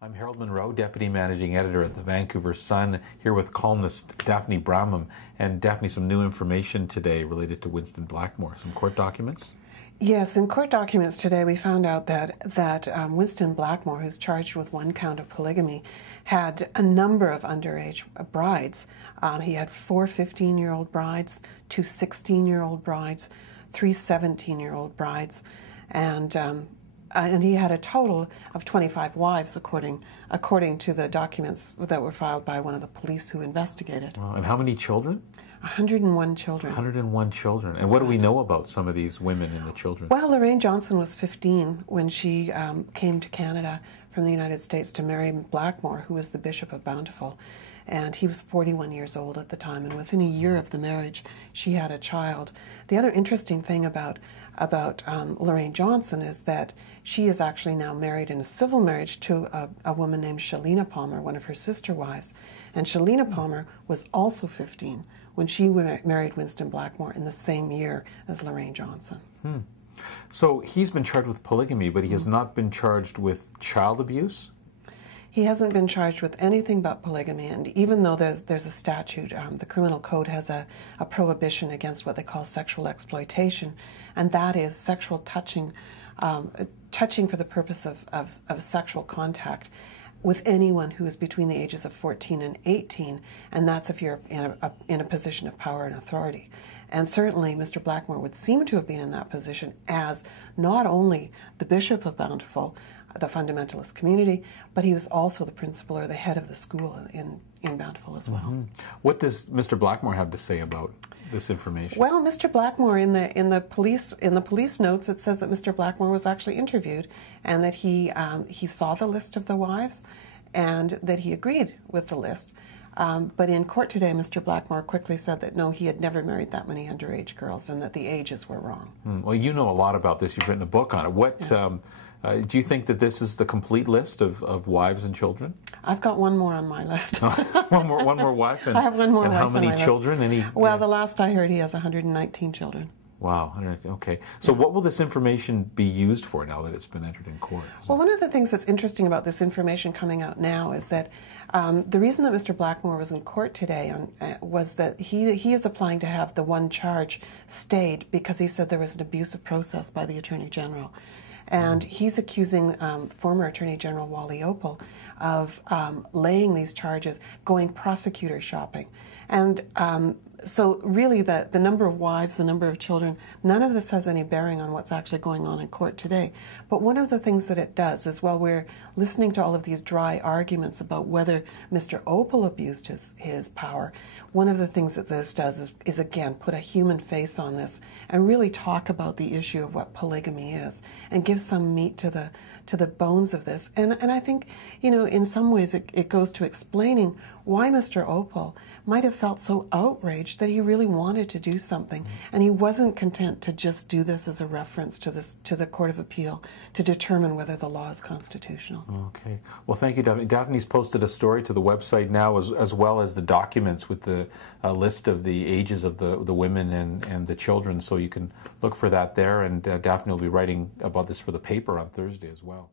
I'm Harold Munro, Deputy Managing Editor at the Vancouver Sun, here with columnist Daphne Bramham. And Daphne, some new information today related to Winston Blackmore, some court documents? Yes, in court documents today we found out that Winston Blackmore, who's charged with one count of polygamy, had a number of underage brides. He had 4 15-year-old brides, 2 16-year-old brides, 3 17-year-old brides, and he had a total of 25 wives, according to the documents that were filed by one of the police who investigated. And how many children? 101 children. 101 children. And what do we know about some of these women and the children? Well, Lorraine Johnson was 15 when she came to Canada from the United States to marry Blackmore, who was the Bishop of Bountiful. And he was 41 years old at the time, and within a year of the marriage, she had a child. The other interesting thing about Lorraine Johnson is that she is actually now married in a civil marriage to a woman named Shalina Palmer, one of her sister wives. And Shalina Palmer was also 15 when she married Winston Blackmore in the same year as Lorraine Johnson. So he's been charged with polygamy, but he has not been charged with child abuse? He hasn't been charged with anything but polygamy, and even though there's a statute, the criminal code has a prohibition against what they call sexual exploitation, and that is sexual touching for the purpose of sexual contact with anyone who is between the ages of 14 and 18, and that's if you're in a position of power and authority. And certainly Mr. Blackmore would seem to have been in that position as not only the Bishop of Bountiful, the fundamentalist community, but he was also the principal or the head of the school in Bountiful as well. What does Mr. Blackmore have to say about this information? Well, Mr. Blackmore, in the police notes, it says that Mr. Blackmore was actually interviewed and that he saw the list of the wives and that he agreed with the list. But in court today, Mr. Blackmore quickly said that no, he had never married that many underage girls and that the ages were wrong. Well, you know a lot about this. You've written a book on it. What do you think that this is the complete list of wives and children? I've got one more on my list. one more wife? And, I have one more and wife how many on my children? List. Well, the last I heard, he has 119 children. Wow. Okay. So what will this information be used for now that it's been entered in court? Well, one of the things that's interesting about this information coming out now is that the reason that Mr. Blackmore was in court today was that he is applying to have the one charge stayed because he said there was an abusive process by the Attorney General. And he's accusing former Attorney General Wally Opal of laying these charges, going prosecutor shopping. And so really the number of wives, the number of children, none of this has any bearing on what's actually going on in court today. But one of the things that it does is while we're listening to all of these dry arguments about whether Mr. Opal abused his power, one of the things that this does is again put a human face on this and really talk about the issue of what polygamy is and give some meat to the bones of this. And I think, you know, in some ways it goes to explaining why Mr. Opal might have felt so outraged that he really wanted to do something, and he wasn't content to just do this as a reference to the Court of Appeal to determine whether the law is constitutional. Okay. Well, thank you, Daphne. Daphne's posted a story to the website now, as well as the documents with the list of the ages of the women and the children, so you can look for that there. And Daphne will be writing about this for the paper on Thursday as well.